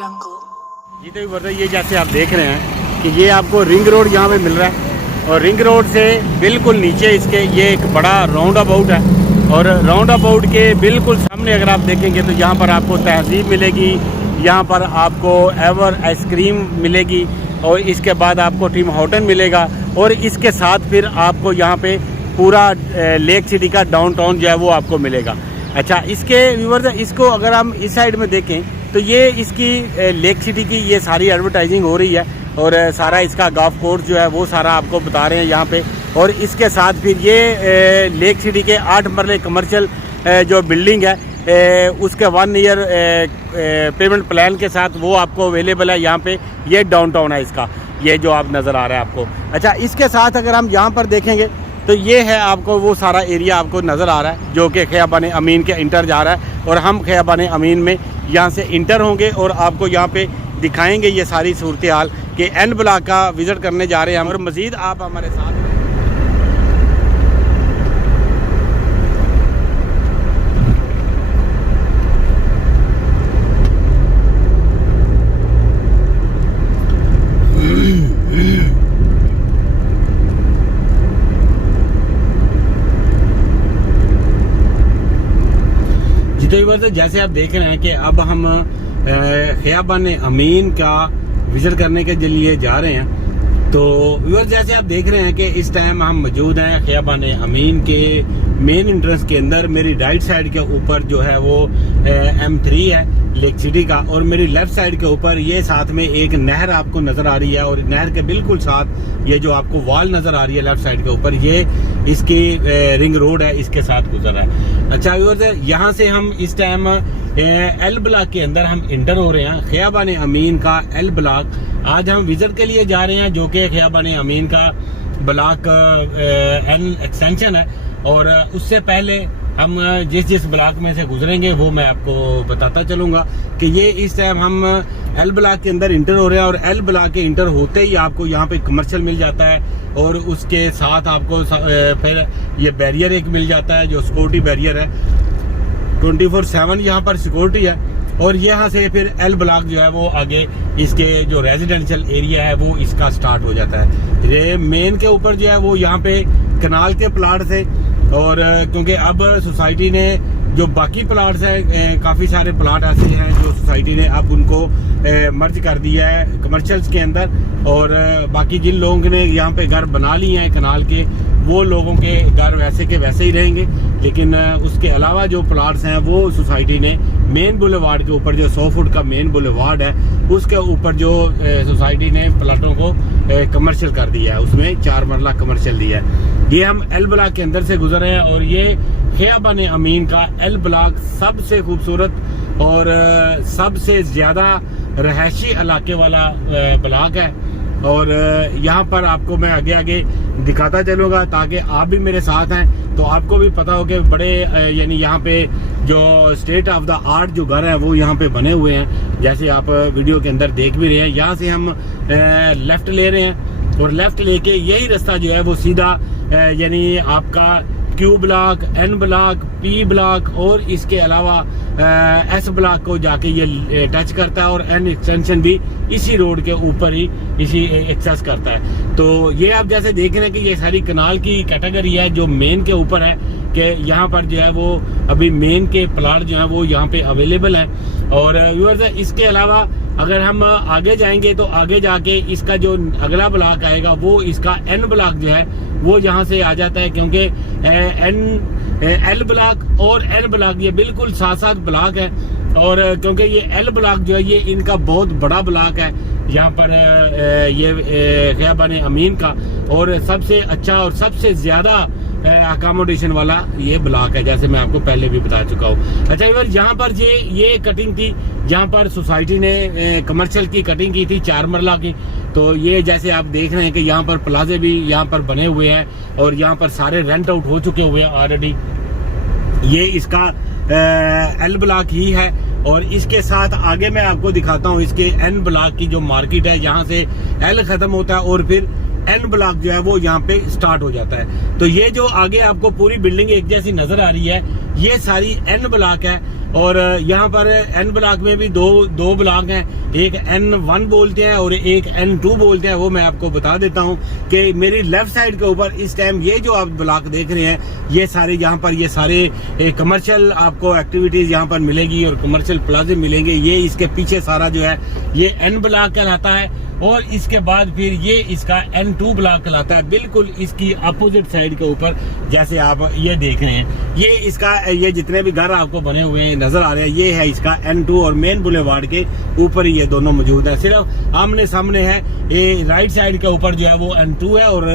जी तो वर्दा ये जैसे आप देख रहे हैं कि ये आपको रिंग रोड यहाँ पे मिल रहा है और रिंग रोड से बिल्कुल नीचे इसके ये एक बड़ा राउंड अबाउट है और राउंड अबाउट के बिल्कुल सामने अगर आप देखेंगे तो यहाँ पर आपको तहजीब मिलेगी, यहाँ पर आपको एवर आइसक्रीम मिलेगी और इसके बाद आपको टिम हॉर्टन मिलेगा और इसके साथ फिर आपको यहाँ पे पूरा लेक सिटी का डाउनटाउन जो है वो आपको मिलेगा। अच्छा, इसके व्यूअर्स इसको अगर हम इस साइड में देखें तो ये इसकी लेक सिटी की ये सारी एडवर्टाइजिंग हो रही है और सारा इसका गोल्फ कोर्स जो है वो सारा आपको बता रहे हैं यहाँ पे और इसके साथ फिर ये लेक सिटी के 8 मरले कमर्शियल जो बिल्डिंग है उसके 1 ईयर पेमेंट प्लान के साथ वो आपको अवेलेबल है यहाँ पे। ये डाउनटाउन है इसका, ये जो आप नज़र आ रहा है आपको। अच्छा, इसके साथ अगर हम यहाँ पर देखेंगे तो ये है आपको वो सारा एरिया आपको नज़र आ रहा है जो कि खियाबान अमीन के इंटर जा रहा है और हम खियाबान अमीन में यहाँ से इंटर होंगे और आपको यहाँ पे दिखाएंगे ये सारी सूरत हाल कि एन ब्लॉक का विज़िट करने जा रहे हैं और मज़ीद आप हमारे साथ। तो जैसे आप देख रहे हैं कि अब हम खियाबान अमीन का विजिट करने के लिए जा रहे हैं। तो व्यूअर्स जैसे आप देख रहे हैं कि इस टाइम हम मौजूद हैं खियाबान अमीन के मेन एंट्रेंस के अंदर। मेरी राइट साइड के ऊपर जो है वो M3 है लेक सिटी का और मेरी लेफ्ट साइड के ऊपर ये साथ में एक नहर आपको नज़र आ रही है और नहर के बिल्कुल साथ ये जो आपको वॉल नज़र आ रही है लेफ्ट साइड के ऊपर ये इसकी रिंग रोड है, इसके साथ गुजर रहा है। अच्छा व्यूअर्स, यहाँ से हम इस टाइम एल ब्लॉक के अंदर हम इंटर हो रहे हैं खियाबान अमीन का एल ब्लॉक। आज हम विजिट के लिए जा रहे हैं जो कि खियाबान अमीन का ब्लॉक एन एक्सटेंशन है और उससे पहले हम जिस ब्लॉक में से गुजरेंगे वो मैं आपको बताता चलूँगा कि ये इस टाइम हम एल ब्लॉक के अंदर इंटर हो रहे हैं और एल ब्लॉक के इंटर होते ही आपको यहाँ पे कमर्शियल मिल जाता है और उसके साथ आपको फिर ये बैरियर एक मिल जाता है जो सिक्योरिटी बैरियर है। 24/7 यहाँ पर सिक्योरिटी है और यहाँ से फिर एल ब्लॉक जो है वो आगे इसके जो रेजिडेंशियल एरिया है वो इसका स्टार्ट हो जाता है। ये मेन के ऊपर जो है वो यहाँ पे कनाल के प्लाट थे और क्योंकि अब सोसाइटी ने जो बाकी प्लाट्स हैं काफ़ी सारे प्लाट ऐसे हैं जो सोसाइटी ने अब उनको मर्ज कर दिया है कमर्शियल्स के अंदर और बाकी जिन लोगों ने यहाँ पे घर बना लिए हैं कनाल के वो लोगों के घर वैसे के वैसे ही रहेंगे, लेकिन उसके अलावा जो प्लाट्स हैं वो सोसाइटी ने मेन बुलेवार्ड के ऊपर जो 100 फुट का मेन बुलेवार्ड है उसके ऊपर जो सोसाइटी ने प्लाटों को कमर्शियल कर दिया है, उसमें 4 मरला कमर्शियल दिया है। ये हम एल ब्लॉक के अंदर से गुजर रहे हैं और ये खियाबान अमीन का एल ब्लॉक सबसे खूबसूरत और सबसे ज़्यादा रहायशी इलाके वाला ब्लॉक है और यहाँ पर आपको मैं आगे आगे दिखाता चलूँगा ताकि आप भी मेरे साथ हैं तो आपको भी पता हो कि बड़े यानी यहाँ पे जो स्टेट ऑफ द आर्ट जो घर है वो यहाँ पे बने हुए हैं जैसे आप वीडियो के अंदर देख भी रहे हैं। यहाँ से हम लेफ़्ट ले रहे हैं और लेफ़्ट लेके यही रास्ता जो है वो सीधा यानी आपका Q block, N block, P block और इसके अलावा S ब्लॉक को जाके ये टच करता है और N एक्सटेंशन भी इसी रोड के ऊपर ही इसी एक्सेस करता है। तो ये आप जैसे देख रहे हैं कि ये सारी कनाल की कैटेगरी है जो मेन के ऊपर है कि यहाँ पर जो है वो अभी मेन के प्लाट जो है वो यहाँ पे अवेलेबल हैं और व्यूअर्स इसके अलावा अगर हम आगे जाएंगे तो आगे जाके इसका जो अगला ब्लॉक आएगा वो इसका N ब्लॉक जो है वो यहाँ से आ जाता है क्योंकि एल ब्लॉक और N ब्लॉक ये बिल्कुल साथ साथ ब्लॉक है और क्योंकि ये एल ब्लॉक जो है ये इनका बहुत बड़ा ब्लॉक है यहाँ पर ये खियाबान अमीन का और सबसे अच्छा और सबसे ज़्यादा अकोमोडेशन वाला ये ब्लॉक है जैसे मैं आपको पहले भी बता चुका हूँ। अच्छा यार, यहाँ पर ये कटिंग थी जहाँ पर सोसाइटी ने कमर्शियल की कटिंग की थी 4 मरला की। तो ये जैसे आप देख रहे हैं कि यहाँ पर प्लाजे भी यहाँ पर बने हुए हैं और यहाँ पर सारे रेंट आउट हो चुके हुए हैं ऑलरेडी। ये इसका एल ब्लॉक ही है और इसके साथ आगे मैं आपको दिखाता हूँ इसके N ब्लॉक की जो मार्केट है, यहाँ से एल खत्म होता है और फिर एन ब्लॉक जो है वो यहाँ पे स्टार्ट हो जाता है। तो ये जो आगे आपको पूरी बिल्डिंग एक जैसी नजर आ रही है, ये सारी एन ब्लॉक है। और यहाँ पर एन ब्लॉक में भी दो ब्लॉक हैं, एक N1 बोलते हैं और एक N2 बोलते हैं। वो मैं आपको बता देता हूँ कि मेरी लेफ्ट साइड के ऊपर इस टाइम ये जो आप ब्लॉक देख रहे हैं, ये सारे यहाँ पर ये सारे कमर्शियल आपको एक्टिविटीज यहाँ पर मिलेगी और कमर्शियल प्लाजे मिलेंगे। ये इसके पीछे सारा जो है ये N ब्लॉक कहलाता है और इसके बाद फिर ये इसका N2 ब्लॉक कहलाता है। बिल्कुल इसकी अपोजिट साइड के ऊपर जैसे आप ये देख रहे हैं, ये इसका ये जितने भी घर आपको बने हुए हैं नजर आ रहे हैं, ये है इसका N2 और मेन बुलेवार्ड के ऊपर ही ये दोनों मौजूद है। सिर्फ आमने सामने है, ये राइट साइड के ऊपर जो है वो N2 है और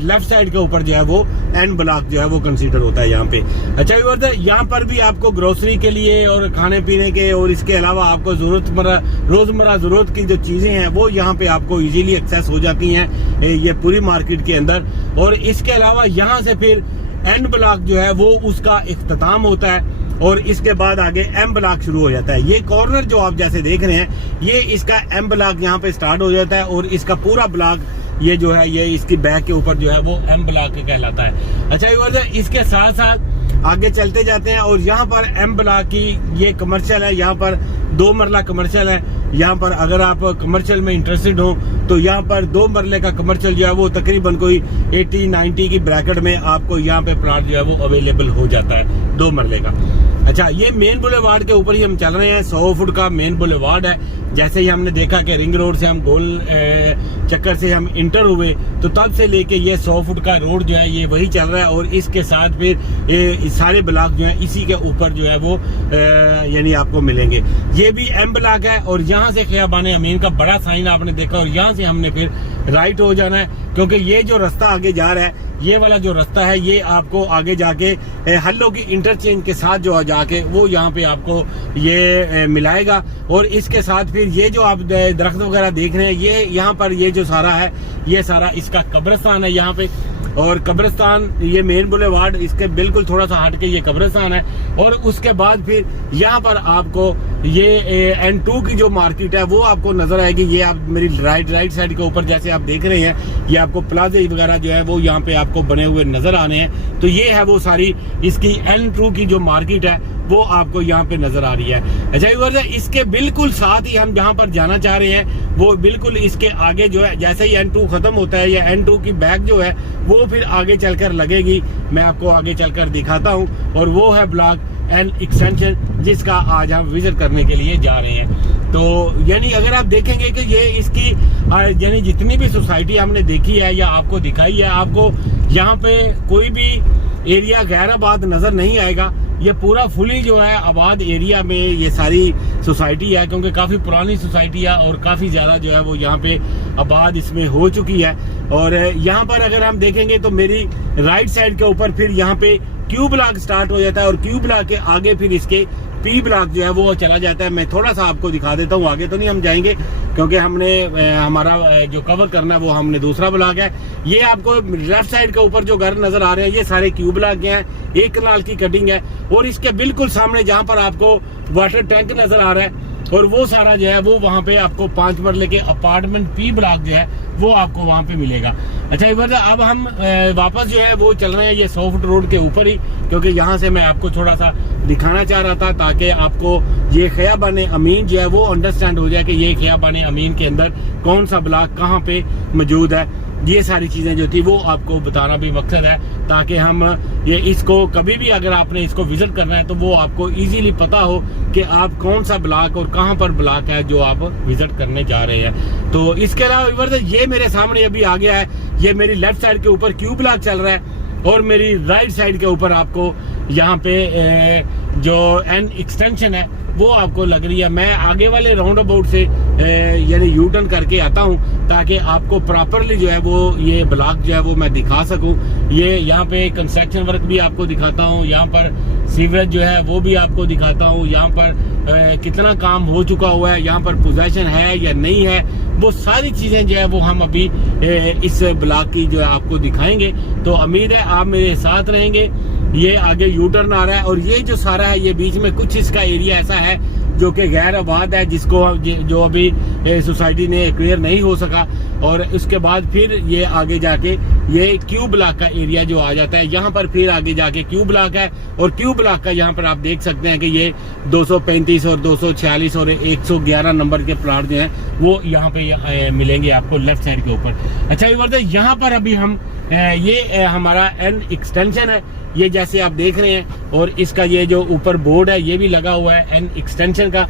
लेफ्ट साइड के ऊपर जो है वो N ब्लॉक जो है वो कंसीडर होता है यहाँ पे। अच्छा यहाँ पर भी आपको ग्रोसरी के लिए और खाने पीने के और इसके अलावा आपको रोजमर्रा जरूरत की जो चीजें हैं वो यहाँ पे आपको इजीली एक्सेस हो जाती हैं ये पूरी मार्केट के अंदर। और इसके अलावा यहाँ से फिर एन ब्लॉक जो है वो उसका इख्तिताम होता है और इसके बाद आगे एम ब्लॉक शुरू हो जाता है। ये कॉर्नर जो आप जैसे देख रहे हैं, ये इसका एम ब्लॉक यहाँ पे स्टार्ट हो जाता है और इसका पूरा ब्लॉक ये जो है ये इसकी बैक के ऊपर जो है वो एम ब्लॉक कहलाता है। अच्छा इसके साथ साथ आगे चलते जाते हैं और यहाँ पर एम ब्लॉक की ये कमर्शियल है, यहाँ पर 2 मरला कमर्शियल है। यहाँ पर अगर आप कमर्शियल में इंटरेस्टेड हो तो यहाँ पर 2 मरले का कमर्शियल जो है वो तकरीबन कोई 80-90 की ब्रैकेट में आपको यहाँ पे प्लॉट जो है वो अवेलेबल हो जाता है 2 मरले का। अच्छा ये मेन बुलेवार्ड के ऊपर ही हम चल रहे हैं, 100 फुट का मेन बुलेवार्ड है। जैसे ही हमने देखा कि रिंग रोड से हम गोल चक्कर से हम इंटर हुए तो तब से लेके ये 100 फुट का रोड जो है ये वही चल रहा है और इसके साथ फिर सारे ब्लॉक जो है इसी के ऊपर जो है वो यानी आपको मिलेंगे। ये भी एम ब्लॉक है और यहाँ से खियाबान अमीन का बड़ा साइन आपने देखा और यहाँ से हमने फिर राइट हो जाना है, क्योंकि ये जो रास्ता आगे जा रहा है, ये वाला जो रास्ता है ये आपको आगे जाके हल्लो की इंटरचेंज के साथ जो जाके वो यहाँ पे आपको ये मिलाएगा। और इसके साथ फिर ये जो आप दरख्त वगैरह देख रहे हैं, ये यहाँ पर ये जो सारा है ये सारा इसका कब्रिस्तान है यहाँ पे। और कब्रिस्तान ये मेन बुलेवार्ड इसके बिल्कुल थोड़ा सा हट के ये कब्रिस्तान है। और उसके बाद फिर यहाँ पर आपको ये N2 की जो मार्केट है वो आपको नजर आएगी। ये आप मेरी राइट साइड के ऊपर जैसे आप देख रहे हैं, ये आपको प्लाजे वगैरह जो है वो यहाँ पे आपको बने हुए नजर आने हैं। तो ये है वो सारी इसकी N2 की जो मार्केट है वो आपको यहाँ पे नजर आ रही है। अच्छा इसके बिल्कुल साथ ही हम जहाँ पर जाना चाह रहे हैं वो बिल्कुल इसके आगे जो है, जैसे ही N2 खत्म होता है या N2 की बैक जो है वो फिर आगे चलकर लगेगी। मैं आपको आगे चलकर दिखाता हूँ और वो है ब्लॉक एन एक्सटेंशन, जिसका आज हम विजिट करने के लिए जा रहे हैं। तो यानी अगर आप देखेंगे कि ये इसकी यानी जितनी भी सोसाइटी हमने देखी है या आपको दिखाई है, आपको यहाँ पे कोई भी एरिया गैर आबाद नजर नहीं आएगा। ये पूरा फुली जो है आबाद एरिया में ये सारी सोसाइटी है, क्योंकि काफ़ी पुरानी सोसाइटी है और काफ़ी ज़्यादा जो है वो यहाँ पे आबाद इसमें हो चुकी है। और यहाँ पर अगर हम देखेंगे तो मेरी राइट साइड के ऊपर फिर यहाँ पे क्यू ब्लॉक स्टार्ट हो जाता है और क्यू ब्लॉक के आगे फिर इसके पी ब्लॉक जो है वो चला जाता है। मैं थोड़ा सा आपको दिखा देता हूँ, आगे तो नहीं हम जाएंगे क्योंकि हमने हमारा जो कवर करना है वो हमने दूसरा ब्लॉक है। ये आपको लेफ्ट साइड के ऊपर जो घर नजर आ रहे हैं ये सारे क्यू ब्लॉक हैं, 1 कनाल की कटिंग है। और इसके बिल्कुल सामने जहाँ पर आपको वाटर टैंक नजर आ रहा है और वो सारा जो है वो वहाँ पे आपको 5 मरले के अपार्टमेंट पी ब्लॉक जो है वो आपको वहाँ पे मिलेगा। अच्छा अब हम वापस जो है वो चल रहे हैं ये 100 फुट रोड के ऊपर ही, क्योंकि यहाँ से मैं आपको थोड़ा सा दिखाना चाह रहा था ताकि आपको ये खियाबान अमीन जो है वो अंडरस्टैंड हो जाए कि ये खियाबान अमीन के अंदर कौन सा ब्लॉक कहाँ पे मौजूद है। ये सारी चीजें जो थी वो आपको बताना भी मकसद है, ताकि हम ये इसको कभी भी अगर आपने इसको विजिट करना है तो वो आपको इजीली पता हो कि आप कौन सा ब्लॉक और कहां पर ब्लॉक है जो आप विजिट करने जा रहे हैं। तो इसके अलावा ये मेरे सामने अभी आ गया है, ये मेरी लेफ्ट साइड के ऊपर क्यू ब्लॉक चल रहा है और मेरी राइट साइड के ऊपर आपको यहाँ पे जो एन एक्सटेंशन है वो आपको लग रही है। मैं आगे वाले राउंड अबाउट से यानी यू टर्न करके आता हूँ ताकि आपको प्रॉपरली जो है वो ये ब्लॉक जो है वो मैं दिखा सकूँ। ये यहाँ पे कंस्ट्रक्शन वर्क भी आपको दिखाता हूँ, यहाँ पर सीवरेज जो है वो भी आपको दिखाता हूँ, यहाँ पर कितना काम हो चुका हुआ है, यहाँ पर पोजेशन है या नहीं है, वो सारी चीजें जो है वो हम अभी इस ब्लॉक की जो है आपको दिखाएंगे। तो उम्मीद है आप मेरे साथ रहेंगे। ये आगे यू टर्न आ रहा है और ये जो सारा है ये बीच में कुछ इसका एरिया ऐसा है जो कि गैर आबाद है, जिसको जो अभी सोसाइटी ने एक्वायर नहीं हो सका। और उसके बाद फिर ये आगे जाके ये क्यू ब्लॉक का एरिया जो आ जाता है, यहाँ पर फिर आगे जाके क्यू ब्लॉक है। और क्यू ब्लॉक का यहाँ पर आप देख सकते हैं कि ये 235 और 246 और 111 नंबर के प्लाट जो हैं वो यहाँ पे मिलेंगे आपको लेफ्ट साइड के ऊपर। अच्छा यहाँ पर अभी हम ये हमारा एन एक्सटेंशन है, ये जैसे आप देख रहे हैं। और इसका ये जो ऊपर बोर्ड है ये भी लगा हुआ है एन एक्सटेंशन का।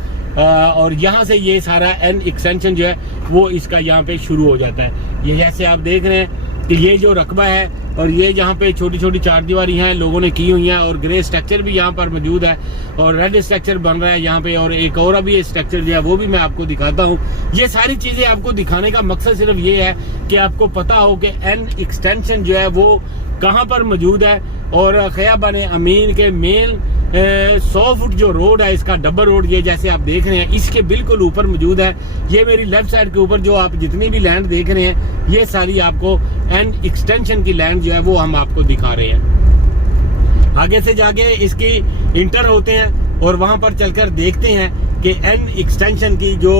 और यहाँ से ये सारा एन एक्सटेंशन जो है वो इसका यहाँ पे शुरू हो जाता है। ये जैसे आप देख रहे हैं कि ये जो रकबा है और ये जहाँ पे छोटी छोटी चार दीवारी हैं लोगों ने की हुई हैं, और ग्रे स्ट्रक्चर भी यहाँ पर मौजूद है और रेड स्ट्रक्चर बन रहा है यहाँ पे। और एक और अभी स्ट्रक्चर जो है वो भी मैं आपको दिखाता हूँ। ये सारी चीजें आपको दिखाने का मकसद सिर्फ ये है कि आपको पता हो कि एन एक्सटेंशन जो है वो कहाँ पर मौजूद है। और खयाबान अमीन के मेन 100 फुट जो रोड है इसका डबल रोड, ये जैसे आप देख रहे हैं इसके बिल्कुल ऊपर मौजूद है। ये मेरी लेफ्ट साइड के ऊपर जो आप जितनी भी लैंड देख रहे हैं ये सारी आपको एन एक्सटेंशन की लैंड जो है वो हम आपको दिखा रहे हैं। आगे से जाके इसकी इंटर होते हैं और वहां पर चलकर देखते हैं कि एन एक्सटेंशन की जो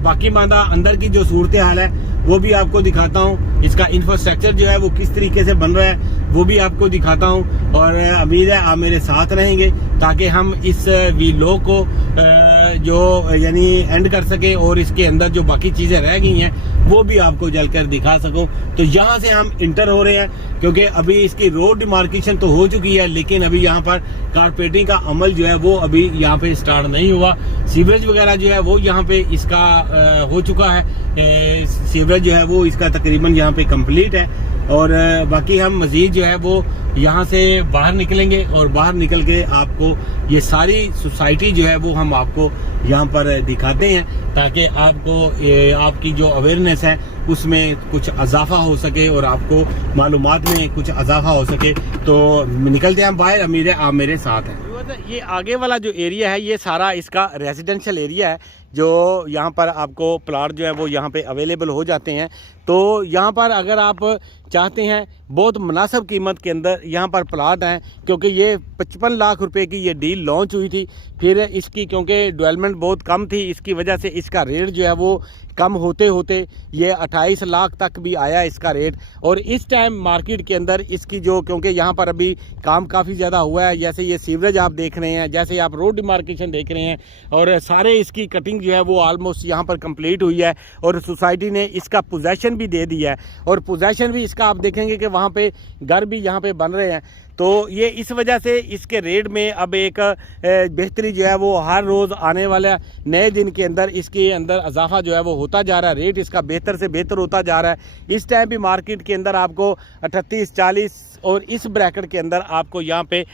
बाकी मादा अंदर की जो सूरत हाल है वो भी आपको दिखाता हूँ। इसका इंफ्रास्ट्रक्चर जो है वो किस तरीके से बन रहा है वो भी आपको दिखाता हूँ। और उम्मीद है आप मेरे साथ रहेंगे ताकि हम इस वीलॉग को जो यानी एंड कर सके और इसके अंदर जो बाकी चीजें रह गई हैं वो भी आपको जलकर दिखा सको। तो यहाँ से हम इंटर हो रहे हैं क्योंकि अभी इसकी रोड डिमार्केशन तो हो चुकी है, लेकिन अभी यहाँ पर कारपेटिंग का अमल जो है वो अभी यहाँ पे स्टार्ट नहीं हुआ। सीवरेज वगैरह जो है वो यहाँ पे इसका हो चुका है। सीवरेज जो है वो इसका तकरीबन यहाँ पे कंप्लीट है। और बाकी हम मजीद जो है वो यहाँ से बाहर निकलेंगे और बाहर निकल के आपको ये सारी सोसाइटी जो है वो हम आपको यहाँ पर दिखाते हैं ताकि आपको आपकी जो अवेयरनेस है उसमें कुछ इजाफा हो सके और आपको मालूमात में कुछ इजाफा हो सके। तो निकलते हैं हम बाहर। अमीर है आप मेरे साथ हैं। ये आगे वाला जो एरिया है ये सारा इसका रेजिडेंशियल एरिया है, जो यहाँ पर आपको प्लाट जो है वो यहाँ पे अवेलेबल हो जाते हैं। तो यहाँ पर अगर आप चाहते हैं बहुत मुनासिब कीमत के अंदर यहाँ पर प्लाट हैं, क्योंकि ये 55 लाख रुपए की ये डील लॉन्च हुई थी। फिर इसकी क्योंकि डेवलपमेंट बहुत कम थी इसकी वजह से इसका रेट जो है वो कम होते होते ये 28 लाख तक भी आया इसका रेट। और इस टाइम मार्केट के अंदर इसकी जो क्योंकि यहाँ पर अभी काम काफ़ी ज़्यादा हुआ है, जैसे ये सीवरेज आप देख रहे हैं, जैसे आप रोड डिमार्केशन देख रहे हैं, और सारे इसकी कटिंग जो है वो ऑलमोस्ट यहाँ पर कंप्लीट हुई है और सोसाइटी ने इसका पोजेसन भी दे दिया है। और पोजेसन भी इसका आप देखेंगे कि वहाँ पे घर भी यहाँ पे बन रहे हैं। तो ये इस वजह से इसके रेट में अब एक बेहतरी जो है वो हर रोज़ आने वाले नए दिन के अंदर इसके अंदर इजाफा जो है वो होता जा रहा है। रेट इसका बेहतर से बेहतर होता जा रहा है। इस टाइम भी मार्केट के अंदर आपको 38-40 और इस ब्रैकेट के अंदर आपको यहाँ पे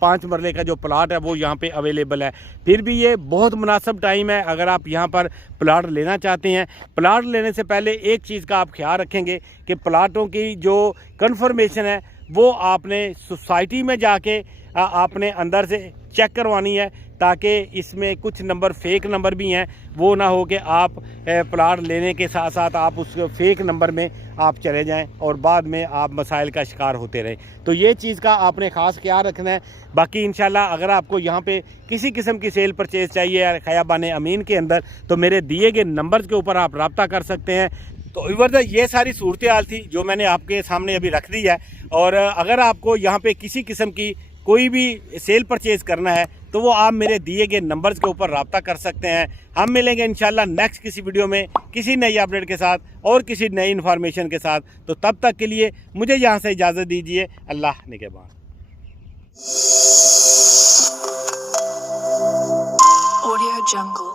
5 मरले का जो प्लाट है वो यहाँ पे अवेलेबल है। फिर भी ये बहुत मुनासिब टाइम है अगर आप यहाँ पर प्लाट लेना चाहते हैं। प्लाट लेने से पहले एक चीज़ का आप ख्याल रखेंगे कि प्लाटों की जो कन्फर्मेशन है वो आपने सोसाइटी में जाके आपने अंदर से चेक करवानी है, ताकि इसमें कुछ नंबर फेक नंबर भी हैं। वो ना हो कि आप प्लाट लेने के साथ साथ आप उस फेक नंबर में आप चले जाएं और बाद में आप मसाइल का शिकार होते रहें। तो ये चीज़ का आपने ख़ास ख्याल रखना है। बाकी इंशाल्लाह अगर आपको यहाँ पे किसी किस्म की सेल परचेज़ चाहिए खयाबान अमीन के अंदर, तो मेरे दिए गए नंबर के ऊपर आप रब्ता कर सकते हैं। तो व्यूअर्स ये सारी सूरत हाल थी जो मैंने आपके सामने अभी रख दी है। और अगर आपको यहाँ पे किसी किस्म की कोई भी सेल परचेज़ करना है तो वो आप मेरे दिए गए नंबर्स के ऊपर रब्ता कर सकते हैं। हम मिलेंगे इंशाल्लाह नेक्स्ट किसी वीडियो में किसी नई अपडेट के साथ और किसी नई इन्फॉर्मेशन के साथ। तो तब तक के लिए मुझे यहाँ से इजाज़त दीजिए। अल्लाह निगहबान। Audio Jungle।